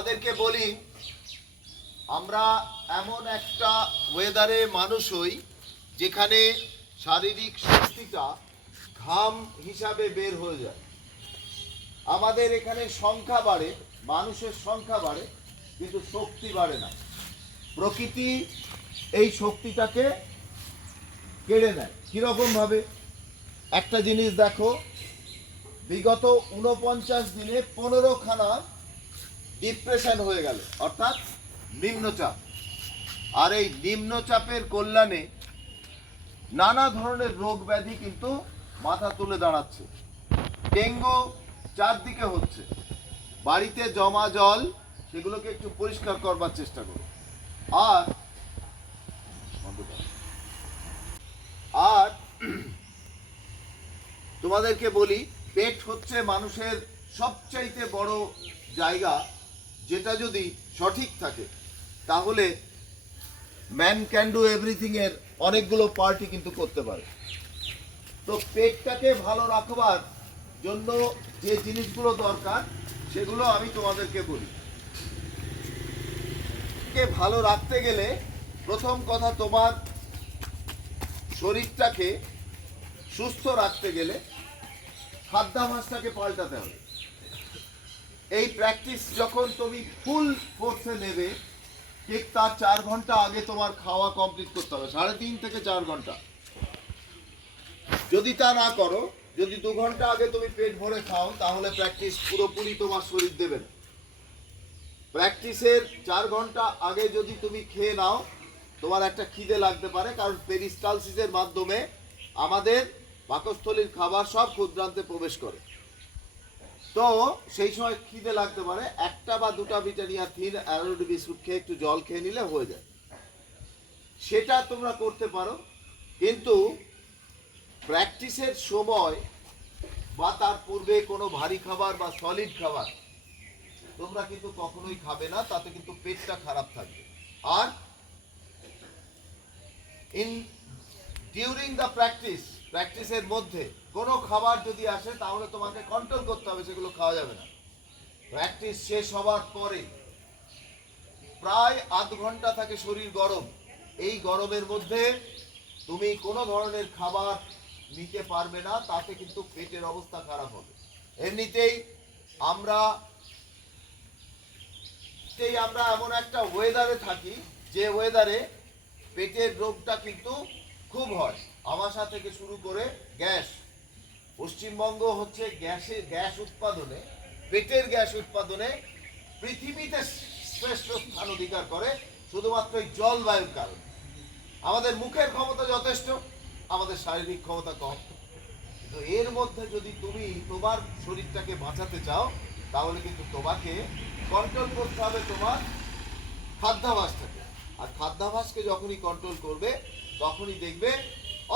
তোমাদেরকে বলি, আমরা এমন একটা ওয়েদারে মানুষ হই যেখানে শারীরিক শক্তিটা ঘাম হিসাবে বের হয়ে যায়। আমাদের এখানে সংখ্যা বাড়ে, মানুষের সংখ্যা বাড়ে, কিন্তু শক্তি বাড়ে না। প্রকৃতি এই শক্তিটাকে কেড়ে নেয়। কিরকম ভাবে? একটা জিনিস দেখো, বিগত 49 দিনে 15খানা ডিপ্রেশন হয়ে গেল, অর্থাৎ নিম্নচাপ। আর এই নিম্নচাপের কল্যাণে নানা ধরনের রোগ ব্যাধি কিন্তু মাথা তুলে দাঁড়াচ্ছে। ডেঙ্গু চারদিকে হচ্ছে। বাড়িতে জমা জল, সেগুলোকে একটু পরিষ্কার করবার চেষ্টা করো। আর তোমাদেরকে বলি, পেট হচ্ছে মানুষের সবচাইতে বড় জায়গা, যেটা যদি সঠিক থাকে তাহলে ম্যান ক্যান ডু এভরিথিং এর অনেকগুলো পার্টি কিন্তু করতে পারে। তো পেটটাকে ভালো রাখবার জন্য যে জিনিসগুলো দরকার সেগুলো আমি তোমাদেরকে বলি। কে ভালো রাখতে গেলে প্রথম কথা, তোমার শরীরটাকে সুস্থ রাখতে গেলে খাদ্যাভ্যাসটাকে পাল্টাতে হবে। এই প্র্যাকটিস যখন তুমি ফুল ফোর্সে নেবে, ঠিক তার 4 ঘন্টা আগে তোমার খাওয়া কমপ্লিট করতে হবে, 3.5 থেকে 4 ঘন্টা। যদি তা না করো, যদি 2 ঘন্টা আগে তুমি পেট ভরে খাও, তাহলে প্র্যাকটিস পুরোপুরি তোমার শরীর দেবে না। প্র্যাকটিসের 4 ঘন্টা আগে যদি তুমি খেয়ে নাও, তোমার একটা খিদে লাগতে পারে, কারণ পেরিস্টালসিসের মাধ্যমে আমাদের পাকস্থলীর খাবার সব ক্ষুদ্রান্তে প্রবেশ করে। তো সেই সময় খিদে লাগতে পারে, 1টা বা 2টা ব্রিটানিয়া থিন অ্যারোরুট বিস্কুট খেয়ে একটু জল খেয়ে নিলে হয়ে যায়। সেটা তোমরা করতে পারো, কিন্তু প্র্যাকটিসের সময় বা তার পূর্বে কোনো ভারী খাবার বা সলিড খাবার তোমরা কিন্তু কখনোই খাবে না, তাতে কিন্তু পেটটা খারাপ থাকবে। আর ডিউরিং দ্য প্র্যাকটিসের মধ্যে কোনো খাবার যদি আসে, তাহলে তোমাকে কন্ট্রোল করতে হবে, সেগুলো খাওয়া যাবে না। প্র্যাকটিস শেষ হওয়ার পরে প্রায় আধ ঘন্টা থাকে শরীর গরম। এই গরমের মধ্যে তুমি কোনো ধরনের খাবার নিতে পারবে না, তাতে কিন্তু পেটের অবস্থা খারাপ হবে। এমনিতেই আমরা এমন একটা ওয়েদারে থাকি, যে ওয়েদারে পেটের রোগটা কিন্তু খুব হয়। আমাশা থেকে শুরু করে গ্যাস। পশ্চিমবঙ্গ হচ্ছে গ্যাস উৎপাদনে, পেটের গ্যাস উৎপাদনে পৃথিবীতে শ্রেষ্ঠ স্থান অধিকার করে, শুধুমাত্র এই জলবায়ুর কারণে। আমাদের মুখের ক্ষমতা যথেষ্ট, আমাদের শারীরিক ক্ষমতা কম। কিন্তু এর মধ্যে যদি তুমি তোমার শরীরটাকে বাঁচাতে চাও, তাহলে কিন্তু তোমাকে কন্ট্রোল করতে হবে তোমার খাদ্যাভ্যাসটাকে। আর খাদ্যাভ্যাসকে যখনই কন্ট্রোল করবে, তখনই দেখবে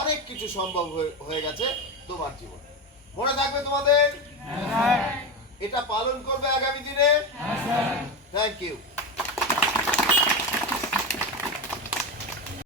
অনেক কিছু সম্ভব হয়ে গেছে তোমার জীবনে। মনে থাকবে তোমাদের? এটা পালন করবে আগামী দিনে। Thank you.